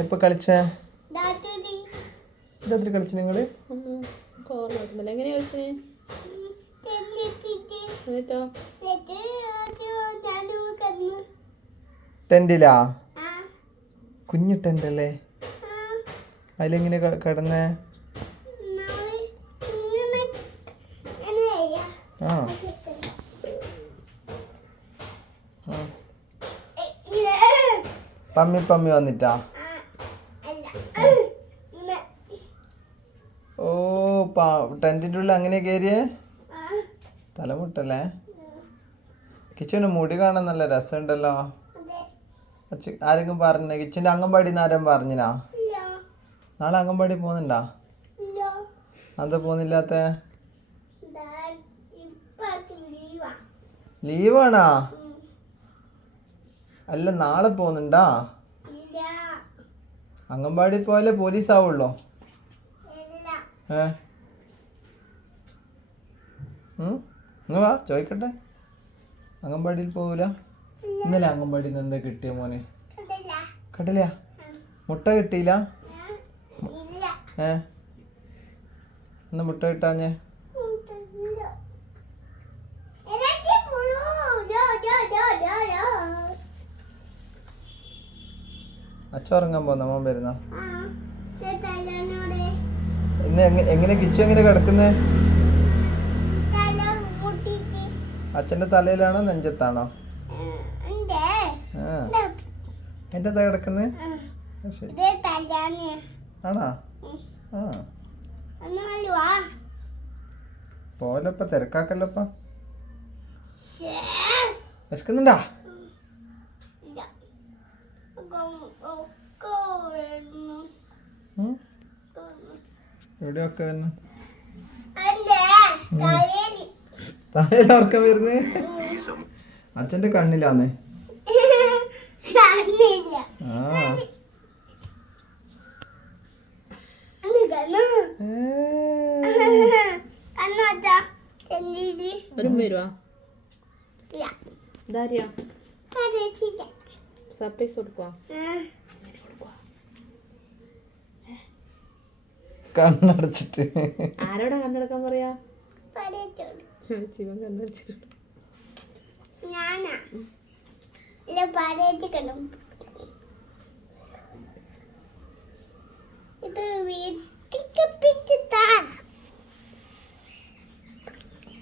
എപ്പോ കളിച്ചേ? രാത്രി കളിച്ചു നിങ്ങള്? എങ്ങനെയാ കളിച്ചേ? ടെന്റിലാ? കുഞ്ഞു ടെന്റല്ലേ? അതിലെങ്ങനെ കിടന്നേ? ആ പമ്മി വന്നിട്ടാ? ഓ ടെന്റിൻ്റെ ഉള്ളിൽ അങ്ങനെ കയറിയേ? തലമുട്ടല്ലേ? കിച്ചുവിന് മുടി കാണാൻ നല്ല രസമുണ്ടല്ലോ. ആരെങ്കിലും പറഞ്ഞ കിച്ചുവിൻ്റെ അംഗൻവാടി ആരും പറഞ്ഞിനാ? നാളെ അംഗൻവാടി പോകുന്നുണ്ടാ? എന്താ പോകുന്നില്ലാത്ത? ലീവാണാ? അല്ല നാളെ പോകുന്നുണ്ടാ? അംഗൻവാടി പോയാലേ പോലീസ് ആവുള്ളൂ. വാ ചോദിക്കട്ടെ. അംഗൻവാടിയിൽ പോകൂല? ഇന്നലെ അംഗൻവാടിയിൽ നിന്ന് എന്താ കിട്ടിയ മോനെ? കടലയാ? മുട്ട കിട്ടിയില്ല? എന്നാ മുട്ട കിട്ടാഞ്ഞേ? അച്ഛ ഉറങ്ങാൻ പോന്ന മോൻ വരുന്ന? ഇന്ന് എങ്ങനെ കിച്ചു എങ്ങനെ കിടക്കുന്നേ? അച്ഛന്റെ തലയിലാണോ നെഞ്ചത്താണോ? എന്റെ താ കിടക്കുന്നേ? ആണോ? പോലപ്പ തിരക്കാക്കല്ലപ്പ. വിശക്കുന്നുണ്ടാ? എവിടെയൊക്കെ വരുന്നു? തലയിൽ ഉറക്കം വരുന്നേ? അച്ഛന്റെ കണ്ണിലാന്നേ? സർപ്രൈസ് കൊടുക്കുവാ? കണ്ണടച്ചിട്ട്. ആരോടാ കണ്ണടക്കാൻ പറയാ? ശിവൻ കണ്ണടച്ചിട്ടുണ്ട്. ഇത്